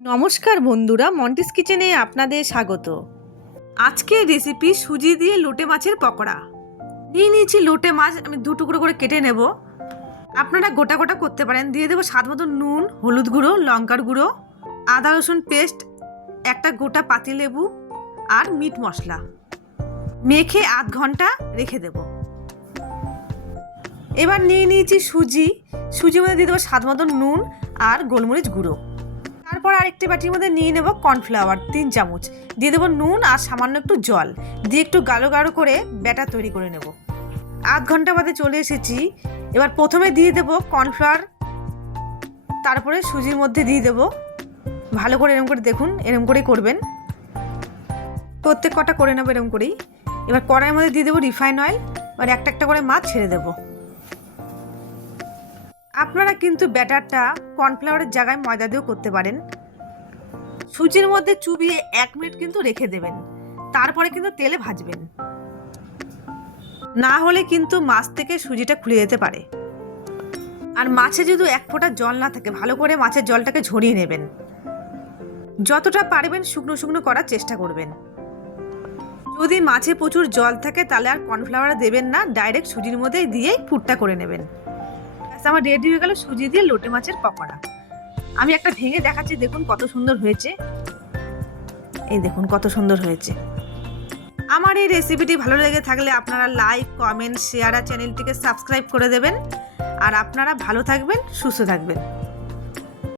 নমস্কার বন্ধুরা, মন্টিস কিচেনে আপনাদের স্বাগত। আজকের রেসিপি সুজি দিয়ে লোটে মাছের পকোড়া। নিয়ে নিয়েছি লোটে মাছ, আমি দু টুকরো করে কেটে নেব। আপনারা গোটা গোটা করতে পারেন। দিয়ে দেবো স্বাদ মতো নুন, হলুদ গুঁড়ো, লঙ্কার গুঁড়ো, আদা রসুন পেস্ট, একটা গোটা পাতিলেবু আর মিট মশলা। মেখে আধ ঘন্টা রেখে দেব। এবার নিয়ে নিয়েছি সুজির মধ্যে দিয়ে দেবো স্বাদ মতো নুন আর গোলমরিচ গুঁড়ো। তারপর আরেকটি বাটির মধ্যে নিয়ে নেব কর্নফ্লাওয়ার 3 চামচ, দিয়ে দেবো নুন আর সামান্য একটু জল দিয়ে একটু গাঢ় গাঢ় করে ব্যাটার তৈরি করে নেব। আধ ঘন্টা বাদে চলে এসেছি। এবার প্রথমে দিয়ে দেবো কর্নফ্লাওয়ার, তারপরে সুজির মধ্যে দিয়ে দেবো। ভালো করে এরকম করে দেখুন, এরকম করেই করবেন, প্রত্যেক কটা করে নেবো এরকম করেই। এবার কড়াইয়ের মধ্যে দিয়ে দেবো রিফাইন অয়েল। এবার একটা একটা করে মাছ ছেড়ে দেবো। আপনারা কিন্তু ব্যাটারটা কর্নফ্লাওয়ারের জায়গায় ময়দা দিয়েও করতে পারেন। সুজির মধ্যে চুবিয়ে 1 মিনিট কিন্তু রেখে দেবেন, তারপরে কিন্তু তেলে ভাজবেন, না হলে কিন্তু মাছ থেকে সুজিটা খুলে যেতে পারে। আর মাছে যদি এক ফোঁটা জল না থাকে, ভালো করে মাছের জলটাকে ঝরিয়ে নেবেন। যতটা পারবেন শুকনো শুকনো করার চেষ্টা করবেন। যদি মাছে প্রচুর জল থাকে তাহলে আর কর্নফ্লাওয়ার দেবেন না, ডাইরেক্ট সুজির মধ্যে দিয়েই পুরটা করে নেবেন। আমার রেডি হয়ে গেল সুজি দিয়ে লোটে মাছের পকোড়া। আমি একটা ভেঙে দেখাচ্ছি, দেখুন কত সুন্দর হয়েছে। এই দেখুন কত সুন্দর হয়েছে। আমার এই রেসিপিটি ভালো লেগে থাকলে আপনারা লাইক, কমেন্ট, শেয়ার আর চ্যানেলটিকে সাবস্ক্রাইব করে দেবেন। আর আপনারা ভালো থাকবেন, সুস্থ থাকবেন।